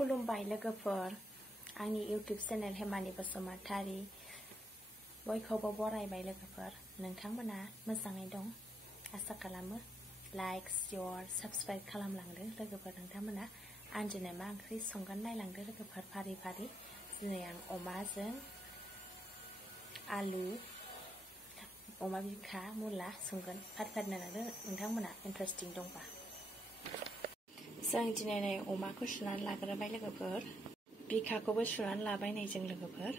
खुलुमबाय लोगोफोर आंनि इउट्यूब चेनेल हेमानि बसुमतारी बयखौबो बरायबाय लोगोफोर नोंथांमोना मोजाङै दं आसा खालामो लाइक शेयार साबस्क्राइब खालामलांदो लोगोफोर नोंथांमोना आं दिनै मा ओंख्रि संगोन नायलांदो लोगोफोर फारि फारि दिनै आं अमाजों आलु अमा बिखा मुला संगोन फारि फारि नायलांदो नोंथांमोना इन्टारेस्टिं दंबा जों दिनै अमाखौ सुनानै लाग्रोबाय लोगोफोर बिखाखौबो सुनानै लाबाय नै जों लोगोफोर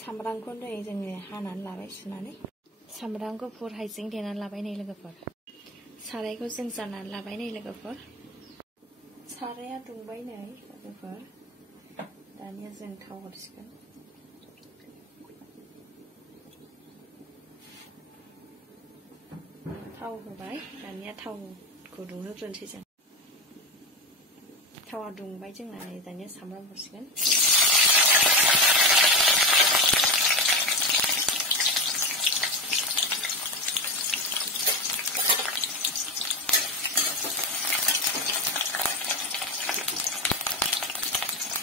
सामब्रामखौ नै जोङो हानानै लाबाय सुनानै सामब्राम गुफुर हाइजें देनानै लाबाय नै लोगोफोर सारायखौ जों जाननानै लाबाय नै लोगोफोर साराया दुंबाय नै लोगोफोर दानिया जों थाव हरसिगोन थाव होबाय दानिया थावखौ दुंहोग्रोनोसै जों थावा दुंबाय जोंना दानिया सामब्राम हरसिगोन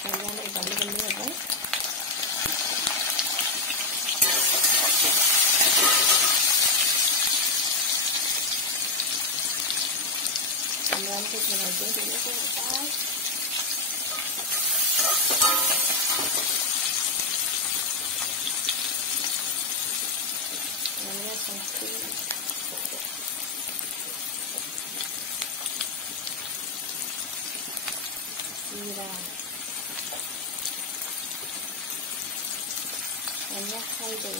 दानिया नै बानलु होबाय सामब्राम गुफुर हाइजें देनायखौ होबाय संख्रि जिरा दानिया हालदै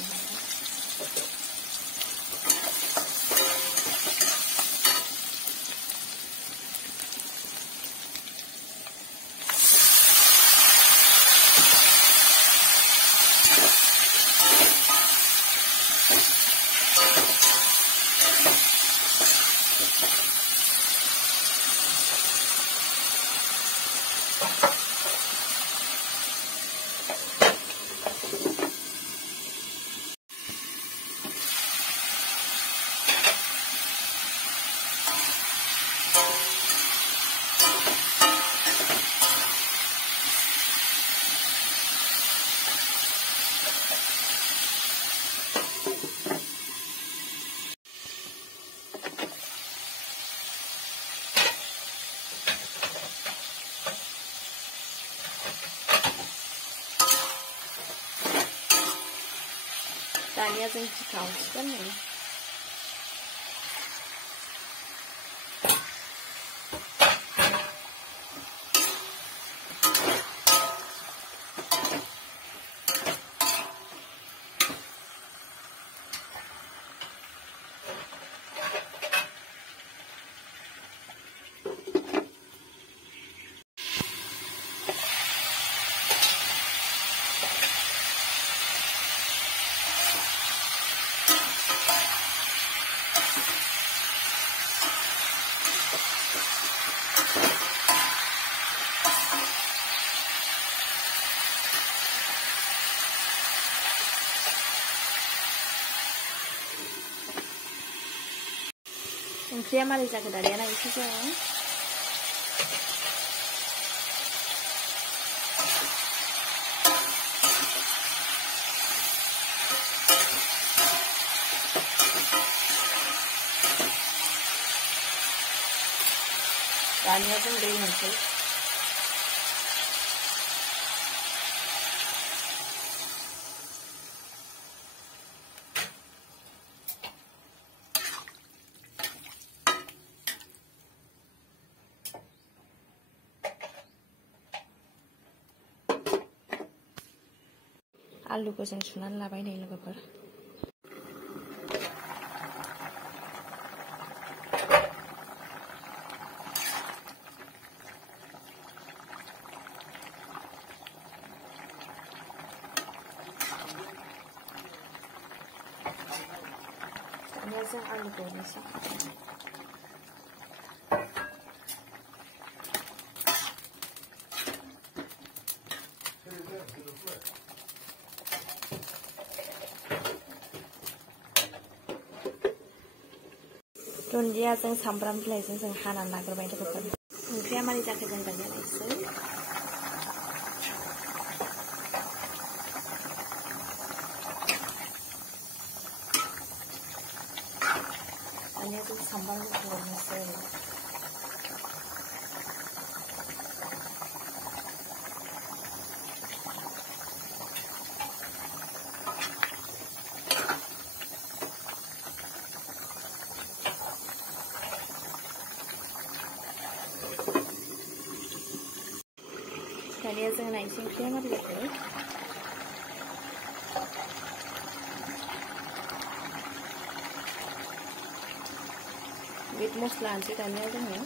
दानिया जों बिखा हरसिगोन नै ओंख्रिया मारै जाखो दानिया नायनोसै जों दानिया जों दै होनोसै आलुखौ जों सुनानै लाबाय नै लोगोफोर दानिया जों आलुखौ हरनोसै दुन्दियाजों सामब्राम बिलाइजों जों हानानै लाग्रोबाय लोगोफोर ओंख्रिया मारै जाखो जों दानिया नायसै। दानिया जों सामब्राम गुफुर हरनोसै। दानिया जों नायनोसै ओंख्रिया मारै जाखो। मिट मस्ला होनोसै दानिया जोङो।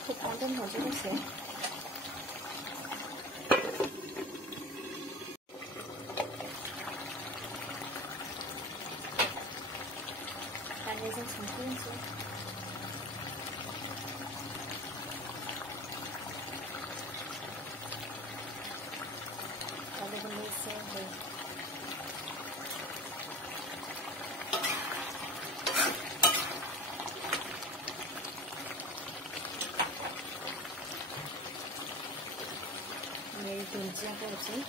खोबनानै दोनहरसै दसे। दानिया जों संख्रि होनोसै। दानिया जों एसे दै। दुन्दियाखौ हरसै।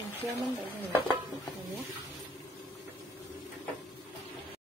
ओंख्रिया मोनबाय जोंना दानिया।